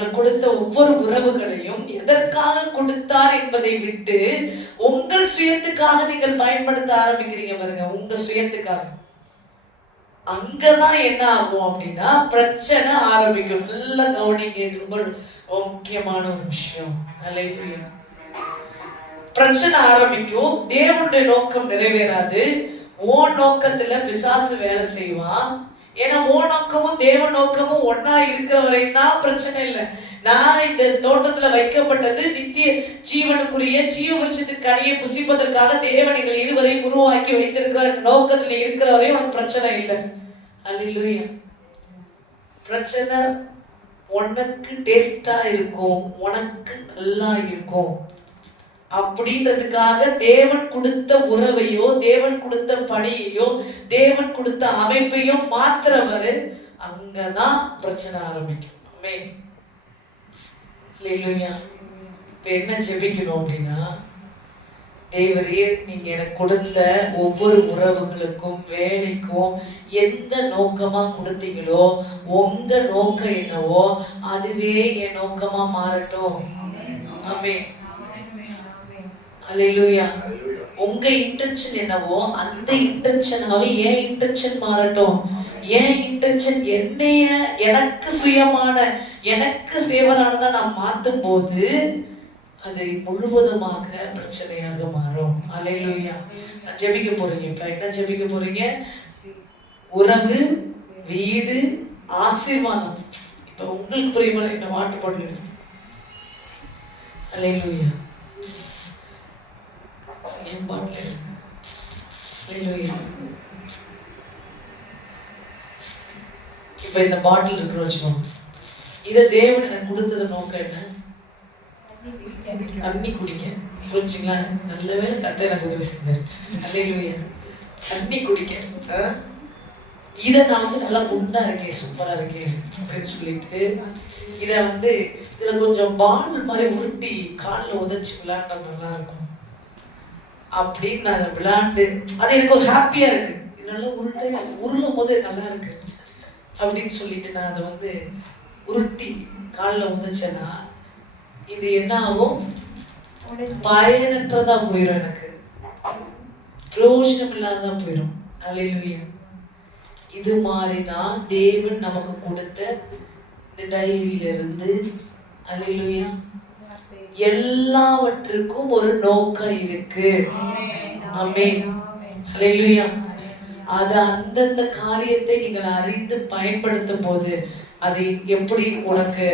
உங்களுக்கு கொடுத்த ஒவ்வொரு உறவுகளையும் எதற்காக கொடுத்தார் என்பதை விட்டு உங்கள் சுயத்துக்காக நீங்கள் பயன்படுத்த ஆரம்பிக்கிறீங்க பாருங்க. உங்க சுயத்துக்காக அங்கதான் என்ன ஆகும் அப்படின்னா பிரச்சனை ஆரம்பிக்கும். நல்ல கவனிங்க, இது ரொம்ப முக்கியமான ஒரு விஷயம். பிரச்சனை ஆரம்பிக்கும். தேவனுடைய நோக்கம் நிறைவேறாது. ஓ நோக்கத்துல பிசாசு வேலை செய்வான். ஏன்னா ஓ நோக்கமும் தேவ நோக்கமும் ஒன்னா இருக்கிற வரையும் தான் பிரச்சனை இல்லை. நான் இந்த தோட்டத்துல வைக்கப்பட்டது நித்திய ஜீவனுக்குரிய ஜீவ விருட்சத்தின் கனியை புசிப்பதற்காக தேவன் எங்கள் இருவரையும் உருவாக்கி வைத்திருக்கிற நோக்கத்துல இருக்கிற வரையும் உனக்கு பிரச்சனை இல்லை. அல்லேலூயா. பிரச்சனை உனக்கு டேஸ்டா இருக்கும், உனக்கு நல்லா இருக்கும் அப்படின்றதுக்காக தேவன் கொடுத்த உறவையோ தேவன் கொடுத்த பணியையோ தேவன் கொடுத்த அமைப்பையோ மாத்திரவரு அங்கதான் பிரச்சனை ஆரம்பிக்கும். ஆமென். அல்லேலூயா. இப்ப என்ன ஜெபிக்கணும் அப்படின்னா, தேவரே நீங்க எனக்கு கொடுத்த ஒவ்வொரு உறவுகளுக்கும் வேலைக்கும் எந்த நோக்கமா கொடுத்தீங்களோ உங்க நோக்கம் என்னவோ அதுவே என் நோக்கமா மாறட்டும். ஆமென். அல்லேலூயா. உங்க இன்டென்ஷன் என்னவோ அந்த இன்டென்ஷனாவே என் இன்டென்ஷன் மாறட்டும். என் இன்டென்ஷன் என்னைய எனக்கு சுயமான எனக்கு ஃபேவரானதா நான் மாத்தும் போது அது முழுவதுமாக பிரச்சனையாக மாறும். அல்லேலூயா. ஜெபிக்க போறீங்க. இப்ப என்ன ஜெபிக்க போறீங்க? உறவு, வீடு, ஆசீர்வாதம். இப்ப உங்களுக்கு புரியுமா? இந்த வாட்டு போடுங்க. அல்லேலூயா. என் பாட்டில் அல்லேலூயா. இப்ப இந்த பாட்டில் இருக்குன்னு வச்சுக்கோங்க. இதை தேவன் எனக்கு கொடுத்தது நோக்கம் என்ன? தண்ணி குடிக்க. புரிஞ்சுங்களா? நல்ல வேலை கத்தை எனக்கு உதவி செஞ்சாரு. அல்லேலூயா. தண்ணி குடிக்க. இதை நான் நல்லா குண்டா இருக்கேன், சூப்பரா இருக்கேன் அப்படின்னு சொல்லிட்டு இதை இதுல கொஞ்சம் பால் மாதிரி உருட்டி காலில் உதச்சி விளையாண்டா நல்லா இருக்கும் அப்படின்னு நான் அதை விளையாண்டு அது எனக்கு ஒரு ஹாப்பியா இருக்கு. இது நல்லா உருளும் போது நல்லா இருக்கு அப்படின்னு சொல்லிட்டு நான் அதை உருட்டி காலில் உதச்சேன்னா இது என்ன ஆகும்? பயனற்றதா போயிடும், எனக்கு பிரயோஜனம் இல்லாததான் போயிடும். அல்லேலூயா. இது மாதிரிதான் தேவன் நமக்கு கொடுத்த இந்த டைரியில இருந்து அல்லேலூயா எல்லாவற்றுக்கும் ஒரு நோக்கம் இருக்கு. ஆமென். அல்லேலூயா. அது அந்தந்த காரியத்தை நீங்கள் அறிந்து பயன்படுத்தும் போது அது எப்படி உனக்கு